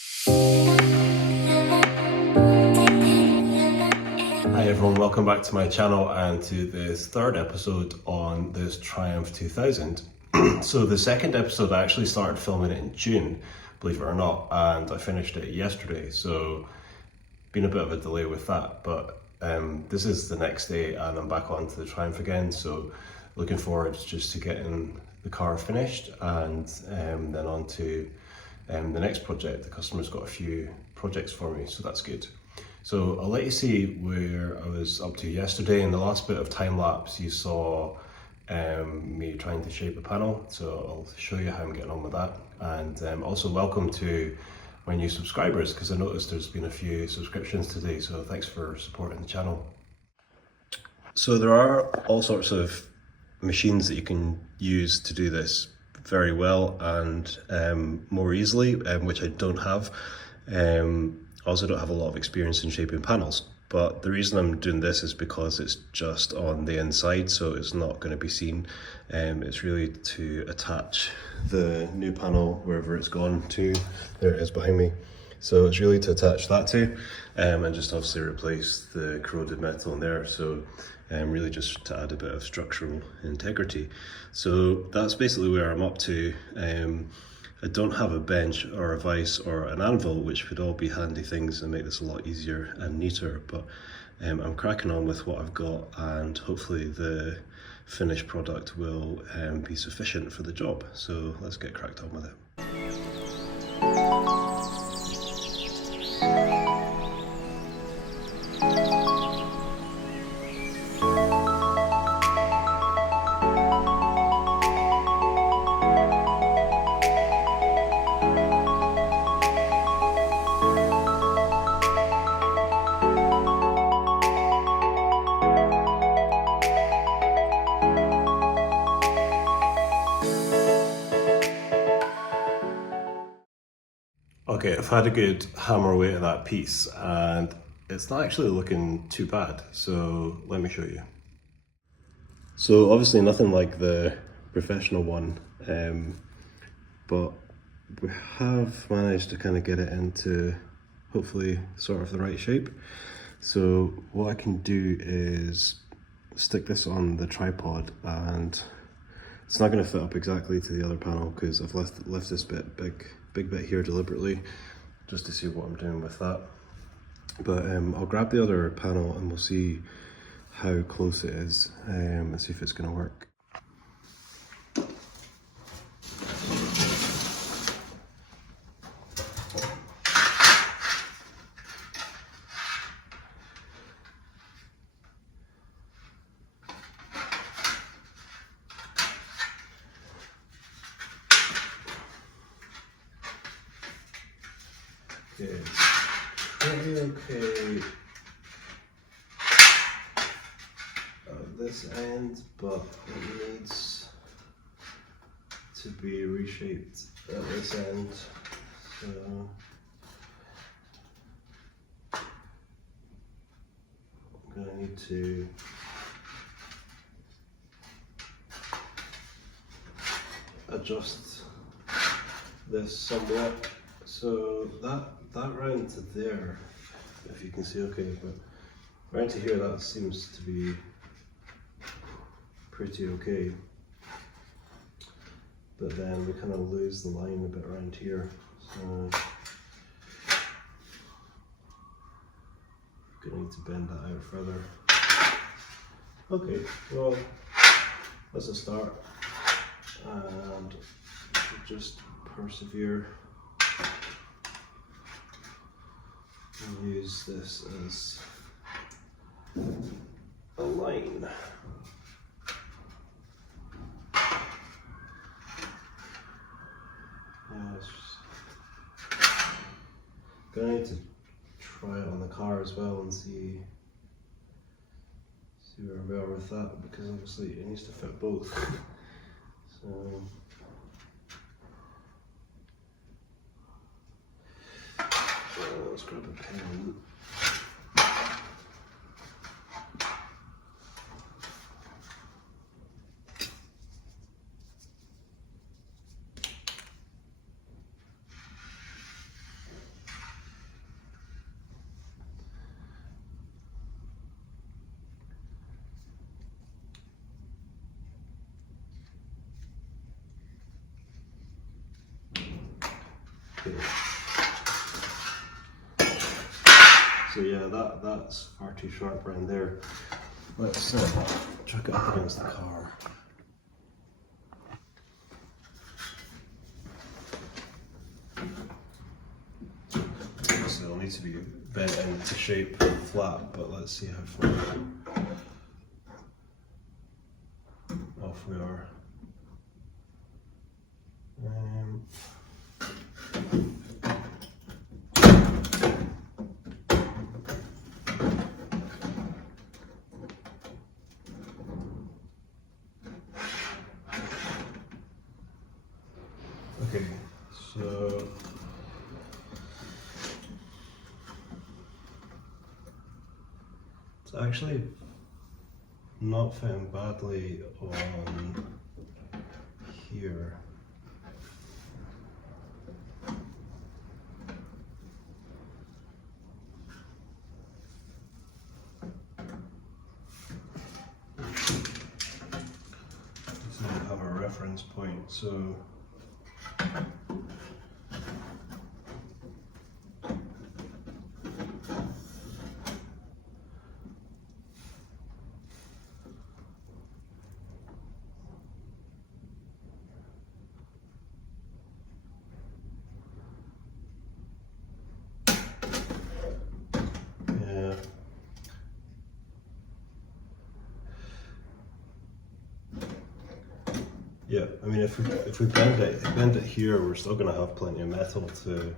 Hi everyone, welcome back to my channel and to this third episode on this Triumph 2000. So the second episode I actually started filming it in June, believe it or not, and I finished it yesterday, so been a bit of a delay with that, but this is the next day and I'm back onto the Triumph again, so looking forward just to getting the car finished and then on to the next project. The customer's got a few projects for me, so that's good. So I'll let you see where I was up to yesterday. In the last bit of time lapse you saw me trying to shape a panel, so I'll show you how I'm getting on with that. And also welcome to my new subscribers, because I noticed there's been a few subscriptions today, so thanks for supporting the channel. So there are all sorts of machines that you can use to do this very well and more easily, which I don't have. I also don't have a lot of experience in shaping panels, but the reason I'm doing this is because it's just on the inside, so it's not going to be seen. It's really to attach the new panel wherever it's gone to. There it is behind me. So it's really to attach that to, and just obviously replace the corroded metal in there. So really just to add a bit of structural integrity. So that's basically where I'm up to. I don't have a bench or a vise or an anvil, which would all be handy things and make this a lot easier and neater, but I'm cracking on with what I've got, and hopefully the finished product will be sufficient for the job. So let's get cracked on with it. Okay, I've had a good hammer away at that piece and it's not actually looking too bad, so let me show you. So obviously nothing like the professional one, but we have managed to kind of get it into hopefully sort of the right shape. So what I can do is stick this on the tripod, and it's not going to fit up exactly to the other panel because I've left this big bit here deliberately just to see what I'm doing with that. But I'll grab the other panel and we'll see how close it is and see if it's going to work. Okay, pretty okay at this end, but it needs to be reshaped at this end. So I'm going to need to adjust this somewhat. So that round to there, if you can see okay, but round to here that seems to be pretty okay. But then we kind of lose the line a bit around here. So gonna need to bend that out further. Okay, well, that's a start, and we'll just persevere and use this as a line. Gonna need to try it on the car as well and see where we are with that, because obviously it needs to fit both. So let's grab a pen. So yeah, that's far too sharp around there. Let's chuck it up against the car. So it'll need to be bent into shape flat, but let's see how far off we are. Okay, so it's actually not fitting badly on here. So I have a reference point, so yeah, I mean, if we bend it here, we're still going to have plenty of metal to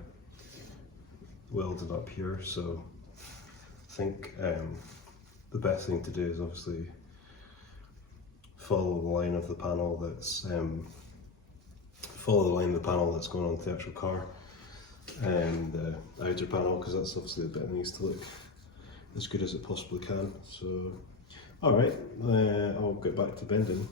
weld it up here. So I think the best thing to do is obviously follow the line of the panel that's going onto the actual car, and the outer panel, because that's obviously the bit that needs to look as good as it possibly can. So, all right, I'll get back to bending.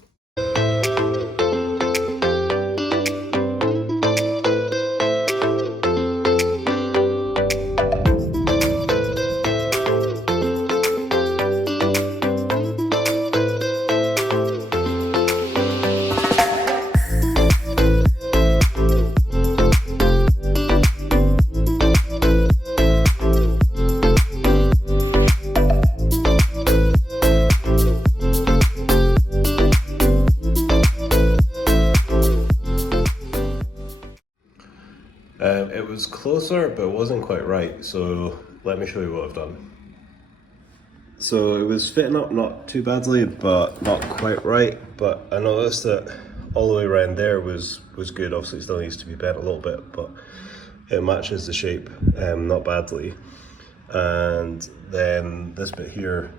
It was closer, but it wasn't quite right, so let me show you what I've done. So it was fitting up not too badly, but not quite right, but I noticed that all the way around there was good. Obviously it still needs to be bent a little bit, but it matches the shape not badly. And then this bit here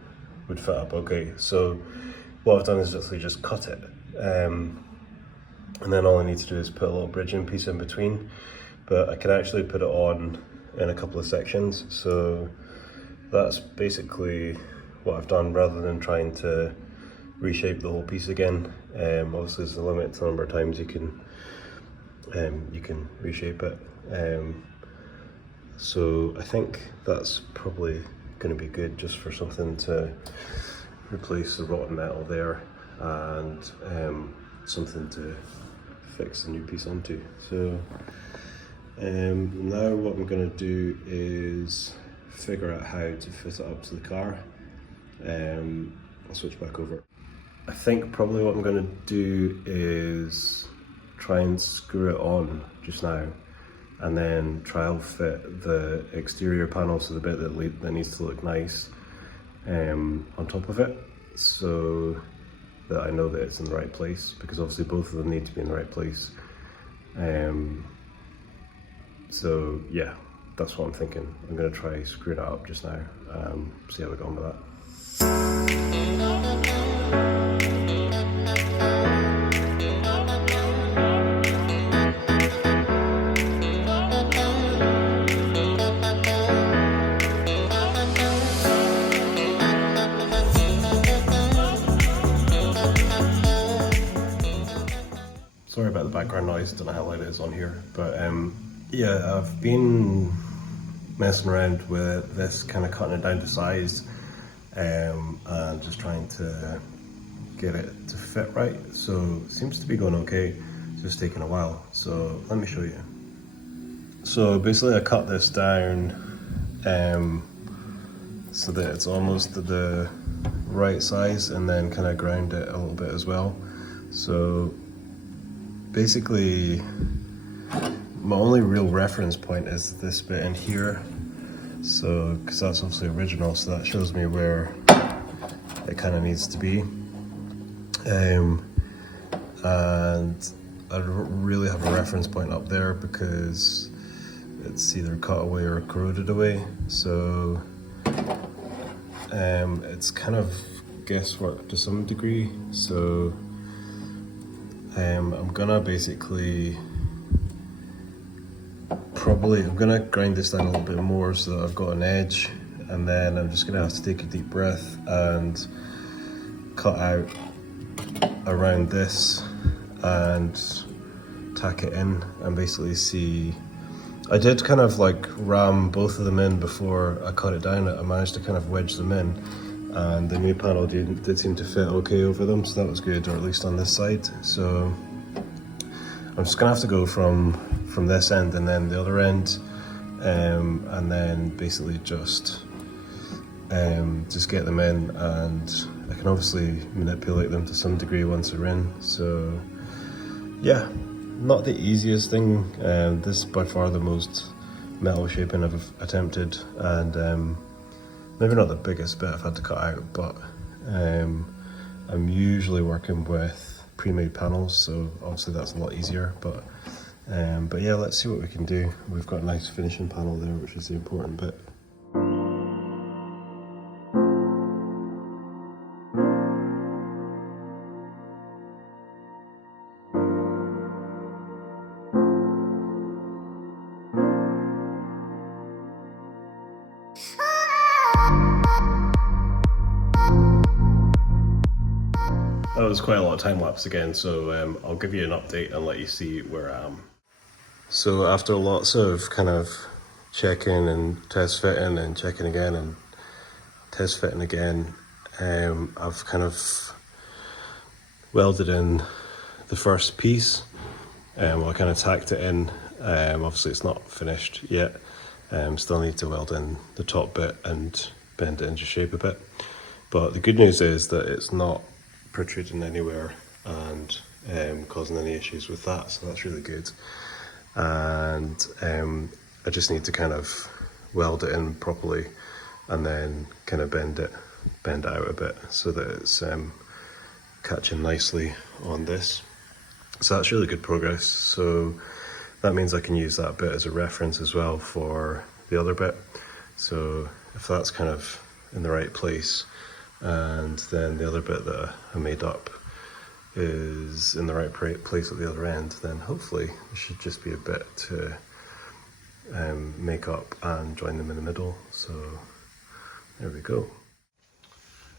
would fit up okay. So what I've done is just cut it. And then all I need to do is put a little bridging piece in between. But I can actually put it on in a couple of sections, so that's basically what I've done rather than trying to reshape the whole piece again. Obviously there's a limit to the number of times you can reshape it. So I think that's probably going to be good just for something to replace the rotten metal there, and something to fix the new piece onto. So now what I'm going to do is figure out how to fit it up to the car. I'll switch back over. I think probably what I'm going to do is try and screw it on just now, and then try and fit the exterior panel, so the bit that needs to look nice, on top of it, so that I know that it's in the right place, because obviously both of them need to be in the right place. So yeah, that's what I'm thinking. I'm going to try screwing it up just now, see how we go on with that. Sorry about the background noise, don't know how loud it is on here, but yeah, I've been messing around with this, kind of cutting it down to size, and just trying to get it to fit right. So it seems to be going okay, it's just taking a while. So let me show you. So basically I cut this down so that it's almost the right size, and then kind of ground it a little bit as well. So basically my only real reference point is this bit in here, so because that's obviously original, so that shows me where it kind of needs to be, and I don't really have a reference point up there because it's either cut away or corroded away, so it's kind of guesswork to some degree. So I'm gonna basically I'm gonna grind this down a little bit more so that I've got an edge, and then I'm just gonna have to take a deep breath and cut out around this and tack it in and basically see. I did kind of like ram both of them in before I cut it down. I managed to kind of wedge them in, and the new panel did seem to fit okay over them, so that was good, or at least on this side. So I'm just gonna have to go from this end and then the other end, and then basically just get them in, and I can obviously manipulate them to some degree once they're in. So yeah, not the easiest thing. This is by far the most metal shaping I've attempted, and maybe not the biggest bit I've had to cut out, but I'm usually working with pre-made panels, so obviously that's a lot easier, but yeah, let's see what we can do. We've got a nice finishing panel there, which is the important bit. That was quite a lot of time lapse again, so I'll give you an update and let you see where I am. So after lots of kind of checking and test fitting and checking again and test fitting again, I've kind of welded in the first piece. I kind of tacked it in. Obviously it's not finished yet. Still need to weld in the top bit and bend it into shape a bit. But the good news is that it's not protruding anywhere and causing any issues with that, so that's really good. And I just need to kind of weld it in properly and then kind of bend it out a bit so that it's catching nicely on this. So that's really good progress. So that means I can use that bit as a reference as well for the other bit. So if that's kind of in the right place, and then the other bit that I made up is in the right place at the other end, then hopefully it should just be a bit to make up and join them in the middle. So there we go.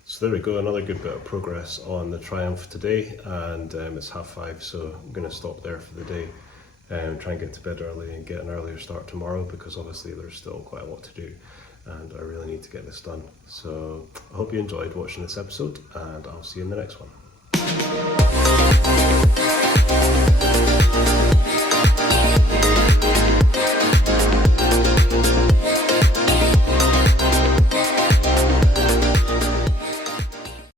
So there we go, another good bit of progress on the Triumph today, and it's 5:30, so I'm going to stop there for the day and try and get to bed early and get an earlier start tomorrow, because obviously there's still quite a lot to do and I really need to get this done. So I hope you enjoyed watching this episode, and I'll see you in the next one.